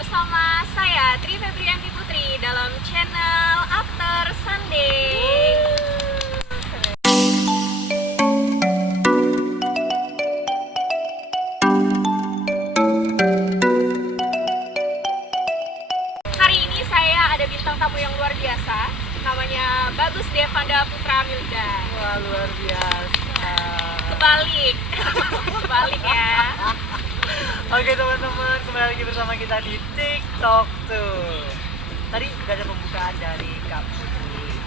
bersama saya Tri Febrianti Putri dalam channel After Sunday. Hari ini saya ada bintang tamu yang luar biasa, namanya Bagus Devanda Putra Milda. Wah, luar biasa. Kebalik, kebalik ya. Oke teman-teman, kembali lagi bersama kita di TikTok tuh. Tadi udah ada pembukaan dari Kak Putri.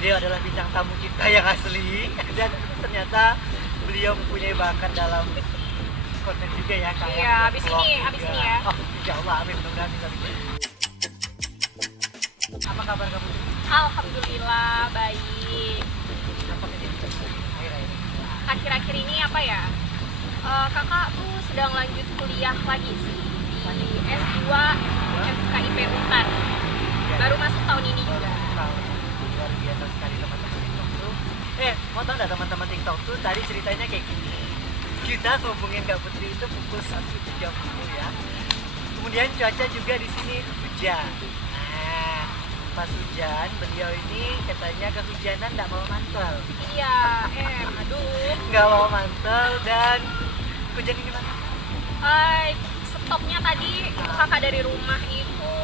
Beliau adalah bintang tamu kita yang asli dan ternyata beliau mempunyai bakat dalam konten juga ya Kak. Iya, abis Vlog ini juga. ya. Oh, insya Allah, amin, mudah-mudahan bisa bikin. Apa kabar Kak Putri? Alhamdulillah baik. Apa kejadian akhir-akhir ini? Akhir-akhir ini apa ya? Kakak tuh sedang lanjut kuliah lagi sih di S2 FKIP Untan. Baru masuk tahun ini juga. Luar biasa sekali teman-teman TikTok tuh. Mau tau nggak teman-teman TikTok tuh tadi ceritanya kayak gini. Kita ngomongin Kak Putri itu pukul 1.30 ya. Kemudian cuaca juga di sini hujan. Nah, pas hujan beliau ini katanya kehujanan nggak bawa mantel. Iya, aduh. Nggak bawa mantel dan hujan ini mana? Stopnya tadi itu kakak dari rumah itu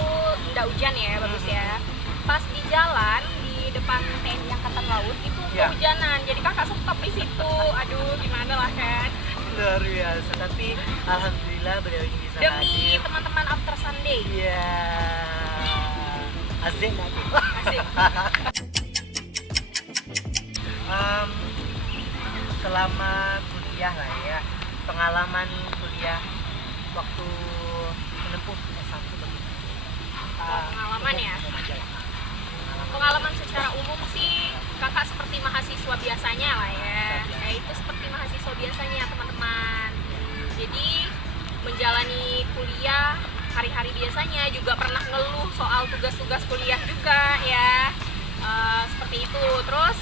nggak hujan ya, bagus ya. Pas di jalan di depan TNI Angkatan Laut itu Ya. kehujanan, jadi kakak stop di situ. Aduh, gimana lah kan? Luar biasa. Tapi alhamdulillah beliau ini bisa Demi hadir. teman-teman After Sunday. Iya. Asik lagi. Asik. Selama kuliah lah ya, pengalaman kuliah waktu menempuh S1 bagaimana? Pengalaman ya? Pengalaman secara umum sih kakak seperti mahasiswa biasanya lah ya. Itu seperti mahasiswa biasanya teman-teman. Jadi menjalani kuliah hari-hari biasanya, juga pernah ngeluh soal tugas-tugas kuliah juga ya. Seperti itu. Terus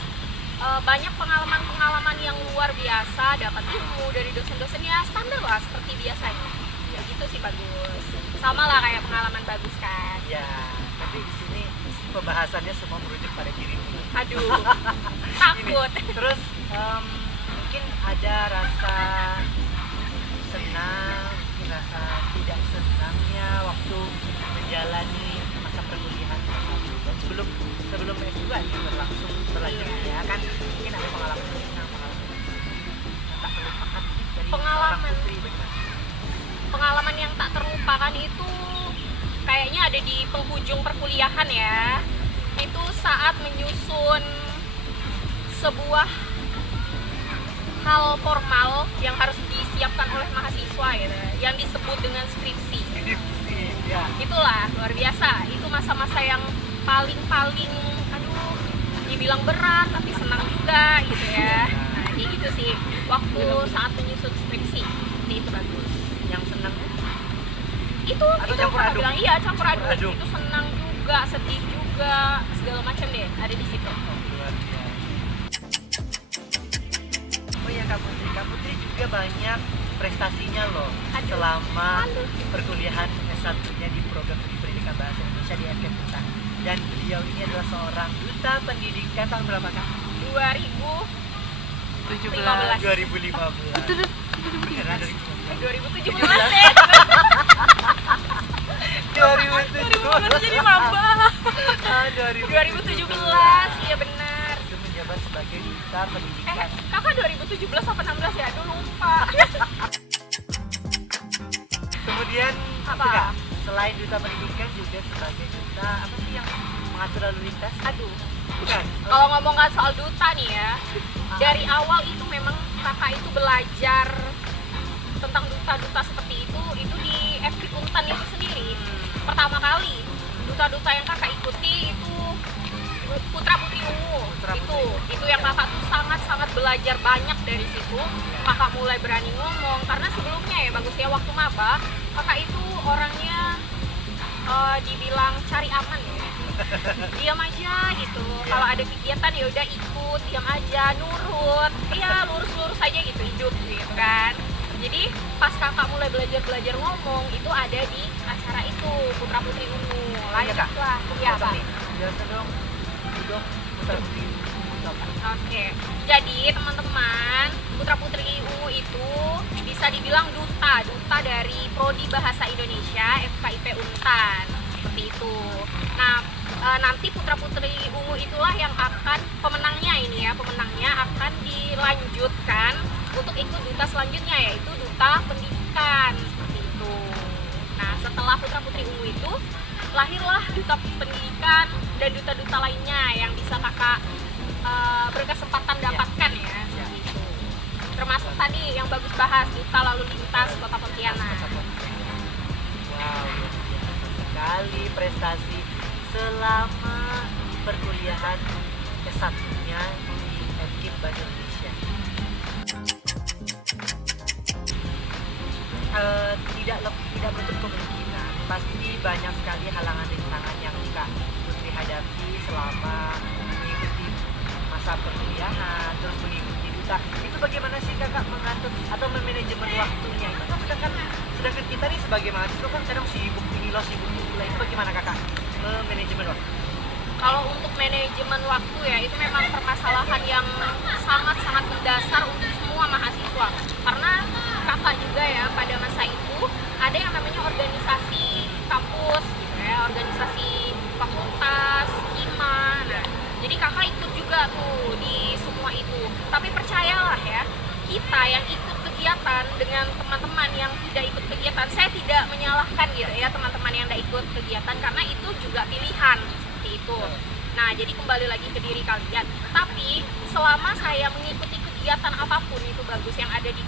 banyak pengalaman-pengalaman yang luar biasa, dapat ilmu dari dosen-dosen ya, standar lah seperti biasanya. Ya gitu sih, bagus. Sama lah kayak pengalaman bagus kan. Ya, tapi di sini pembahasannya semua merujuk pada dirimu. Aduh, takut. Ini, terus mungkin ada rasa senang, mungkin rasa tidak senangnya waktu menjalani masa perkuliahan S1. Dan sebelum S2 ini berlanjut ya kan, mungkin ada pengalaman senang, pengalaman yang tak terlupakan dari Pengalaman. seorang Putri, bagaimana? Pengalaman yang tak terlupakan itu kayaknya ada di penghujung perkuliahan ya. Itu saat menyusun sebuah hal formal yang harus disiapkan oleh mahasiswa gitu, yang disebut dengan skripsi. Ini ya. Itulah luar biasa. Itu masa-masa yang paling aduh, dibilang berat tapi senang juga gitu ya. Nah, kayak gitu sih waktu saat menyusun skripsi. Itu bagus. Yang senangnya Itu Atau itu campur kakak aduk? bilang iya, campur aduk. Campur aduk. Itu senang juga, sedih juga, segala macam deh ada di situ. luar biasa. Oh ya Kak Putri juga banyak prestasinya loh. Aduh. Selama Aduh. perkuliahan S1-nya di program Studi Pendidikan Bahasa Indonesia di FK Untan. Dan beliau ini adalah seorang duta pendidikan tahun berapa Kak? 2015. 2015. Beneran 2015. 2017 deh. 2017. Jadi maba. 2017. 2017, iya benar. Itu menjabat sebagai duta pendidikan. Kakak 2017 apa 16 ya? Aduh lupa. Kemudian Apa? itu, Kak, selain duta pendidikan juga sebagai duta apa sih yang mengatur lalu lintas? Aduh. Bukan. Kalau ngomongin soal duta nih ya, dari awal itu memang kakak itu belajar tentang duta-duta seperti itu di FK Untan itu sendiri. Pertama kali duta-duta yang kakak ikuti itu Putra Putri Ungu. Putra Putri. Itu yang kakak tuh sangat belajar banyak dari situ. Kakak mulai berani ngomong karena sebelumnya ya bagus ya waktu maba kakak itu orangnya dibilang cari aman ya. Diam aja gitu. Kalau ada kegiatan ya udah ikut, diam aja, nurut. Iya, lurus-lurus aja gitu hidup gitu kan. Jadi pas kakak mulai belajar ngomong itu ada di acara acara itu Putra Putri Ungu. Iya, Kak. Lanjutlah. Iya, Pak. Biasa dong. Duduk Putra Putri Ungu. Oke, jadi teman-teman, Putra Putri Ungu itu bisa dibilang duta dari Prodi Bahasa Indonesia FKIP Untan, seperti itu. Nah, nanti Putra Putri Ungu itulah yang akan pemenangnya akan dilanjutkan untuk ikut duta selanjutnya, yaitu duta pendidikan, seperti itu. Nah, setelah Putra Putri Ungu itu lahirlah duta pendidikan dan duta-duta lainnya yang bisa kakak berkesempatan dapatkan ya, gitu. Termasuk tadi yang bagus bahas duta lalu lintas Kota Pontianak. Wow, luar biasa sekali prestasi selama perkuliahan S1-nya di FKIP Bahasa Indonesia. Tidak menutup kemungkinan pasti banyak sekali halangan rintangan yang Kak Putri hadapi selama mengikuti masa perkuliahan, terus mengikuti duta. Itu bagaimana sih kakak mengatur atau memanajemen waktunya? Itu kan sedangkan kita nih sebagai mahasiswa kan kadang sibuk ini loh, sibuk itu lah. Itu bagaimana kakak memanajemen waktu? Kalau untuk manajemen waktu ya, itu memang permasalahan yang sangat-sangat mendasar untuk semua mahasiswa. Karena kakak juga ya pada masa itu ada yang namanya organisasi kampus gitu ya, organisasi fakultas, hima. Nah, jadi kakak ikut juga tuh di semua itu. Tapi percayalah ya, kita yang ikut kegiatan dengan teman-teman yang tidak ikut kegiatan, saya tidak menyalahkan gitu ya teman-teman yang tidak ikut kegiatan, karena itu juga pilihan seperti itu. Nah, jadi kembali lagi ke diri kalian. Tapi selama saya mengikuti kegiatan apapun itu bagus yang ada di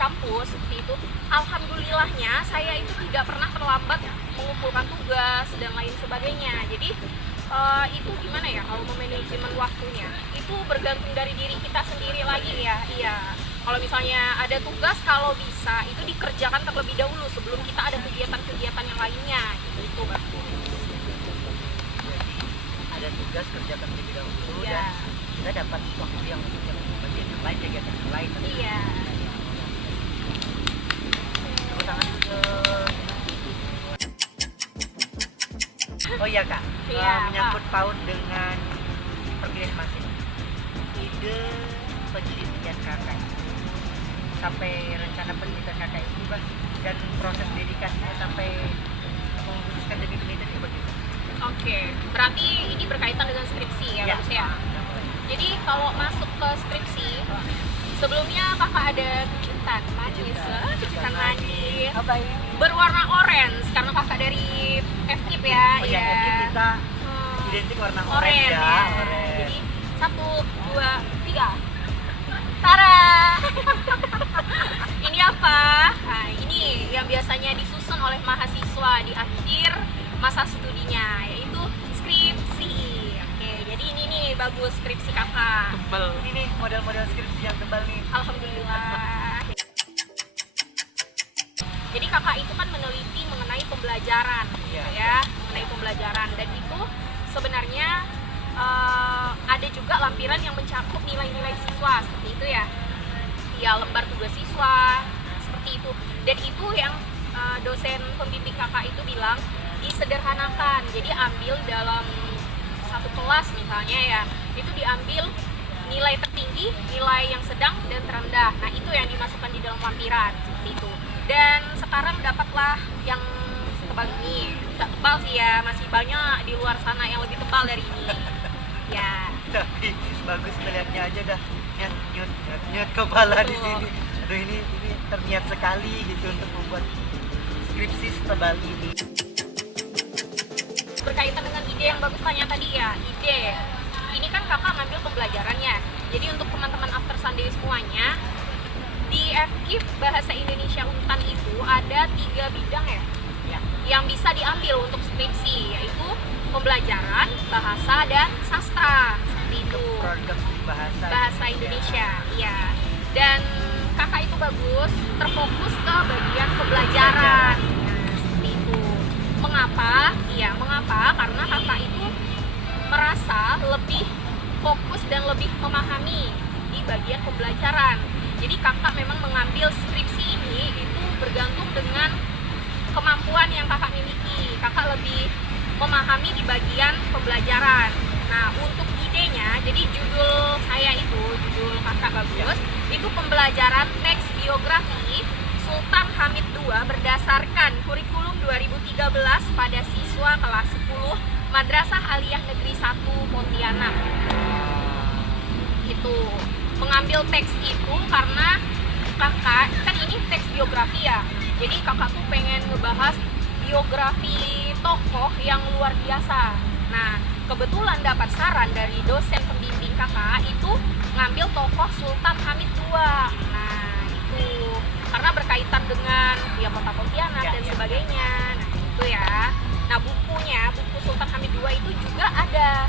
kampus seperti itu, alhamdulillahnya saya itu tidak pernah terlambat mengumpulkan tugas dan lain sebagainya. Jadi itu gimana ya kalau memanajemen waktunya, itu bergantung dari diri kita sendiri lagi ya. Iya, kalau misalnya ada tugas, kalau bisa itu dikerjakan terlebih dahulu sebelum kita ada kegiatan-kegiatan yang lainnya gitu. Itu bagus. Ada tugas kerjakan terlebih dahulu Iya. dan kita dapat waktu yang bagian yang lain, kegiatan yang lain. Iya. Tepuk tangan ke... Oh iya kak, Iya, menyangkut paut dengan perkuliahan masing. Ide penelitian kakak sampai rencana penelitian kakak itu bang, dan proses dedikasinya sampai memutuskan jadi penelitian itu bagaimana? Oke, berarti ini berkaitan dengan skripsi ya, Ya. bagus ya. Jadi kalau masuk ke skripsi, sebelumnya kakak ada kejutan manis, kejutan manis Apa ini? berwarna orange karena kakak dari FKIP ya. Oh iya, ya. mungkin kita identik warna orange ya. Orange. Jadi 1, 2, 3. Tara. Ini apa? Nah, ini yang biasanya disusun oleh mahasiswa di akhir masa studinya, yaitu skripsi. Oke, jadi ini nih bagus skripsi kakak. Tebal. Ini nih model-model skripsi yang tebal nih. Alhamdulillah. Jadi kakak itu kan meneliti mengenai pembelajaran, Iya. ya, mengenai pembelajaran, dan itu sebenarnya ada juga lampiran yang mencakup nilai-nilai siswa seperti itu ya. Ya, lembar tugas siswa seperti itu. Dan itu yang dosen pembimbing kakak itu bilang disederhanakan. Jadi ambil dalam satu kelas misalnya ya, itu diambil nilai tertinggi, nilai yang sedang, dan terendah. Nah, itu yang dimasukkan di dalam lampiran seperti itu. Dan sekarang dapatlah yang tebal ini. Tidak tebal sih ya, masih banyak di luar sana yang lebih tebal dari ini. Ya. Tapi bagus melihatnya aja dah. Nyet kepala di Betul. sini. Aduh ini terniat sekali gitu untuk membuat skripsi setebal ini. Berkaitan dengan ide yang bagus tanya tadi ya, ide. Ini kan kakak ngambil pembelajarannya. Jadi untuk teman-teman after Sunday semuanya, di FKIP Bahasa Indonesia Untan itu ada 3 bidang ya, yang bisa diambil untuk skripsi, yaitu pembelajaran, bahasa, dan sastra. Seperti itu. Program bahasa Indonesia, iya. Dan kakak itu bagus, terfokus ke bagian pembelajaran. Nah, seperti itu. Mengapa? Iya, mengapa? Karena kakak itu merasa lebih fokus dan lebih memahami di bagian pembelajaran. Jadi kakak memang mengambil skripsi ini itu bergantung dengan kemampuan yang kakak miliki kakak lebih memahami di bagian pembelajaran. Nah, untuk idenya, jadi judul saya itu, judul kakak bagus, itu pembelajaran teks biografi Sultan Hamid II berdasarkan kurikulum 2013 pada siswa kelas 10 Madrasah Aliyah Negeri 1 Pontianak. Itu mengambil teks itu karena kakak kan ini teks biografi ya, jadi kakak tuh pengen ngebahas biografi tokoh yang luar biasa. Nah, kebetulan dapat saran dari dosen pembimbing kakak itu ngambil tokoh Sultan Hamid II. Nah, itu karena berkaitan dengan ya kota Pontianak dan sebagainya. Nah, itu ya. Nah, bukunya, buku Sultan Hamid II itu juga ada.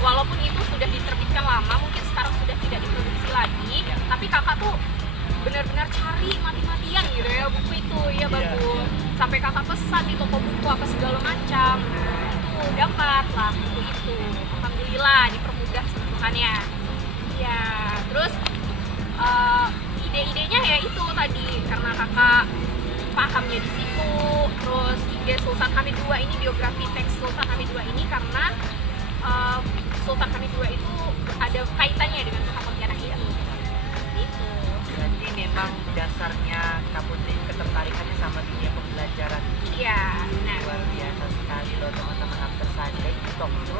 Walaupun itu sudah diterbitkan lama, mungkin sekarang sudah tidak diproduksi lagi, tapi kakak tuh benar-benar cari mati-matian gitu ya buku itu, ya bagus. Sampai kakak pesan di toko buku apa segala macam. Nah, itu dapat lah buku itu. Alhamdulillah dipermudah sentuhannya. Ya, terus ide-idenya ya itu tadi karena kakak pahamnya di situ. Terus ide Sultan Hamid II ini, biografi teks Sultan Hamid II ini karena Sultan Hamid II itu ada kaitannya dengan kota Pontianak itu. Itu. Berarti memang dasarnya Kak Putri ketertarikannya sama dunia pembelajaran. Iya, benar. Luar biasa sekali loh teman-teman After Sunday Talk itu,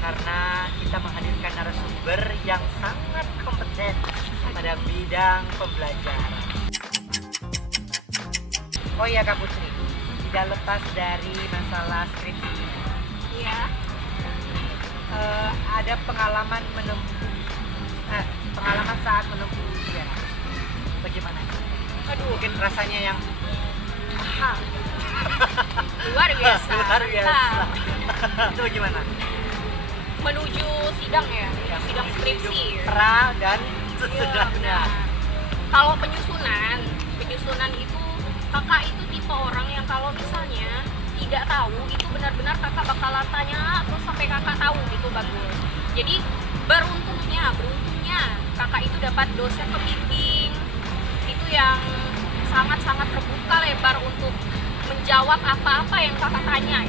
karena kita menghadirkan narasumber yang sangat kompeten pada bidang pembelajaran. Oh iya Kak Putri, tidak lepas dari masalah skripsi. Iya. Ada pengalaman pengalaman saat menempuh ujian. Bagaimana? Aduh, Mungkin rasanya yang luar biasa. luar biasa. Mantap. Itu bagaimana? Menuju sidang ya, sidang skripsi. Pra dan Iya, sesudahnya. benar. Kalau penyusunan itu kakak itu tipe orang yang kalau misalnya tidak tahu itu benar-benar kakak bakalan tanya terus sampai kakak tahu gitu, bagus. Jadi beruntungnya kakak itu dapat dosen pembimbing itu yang sangat-sangat terbuka lebar untuk menjawab apa-apa yang kakak tanya.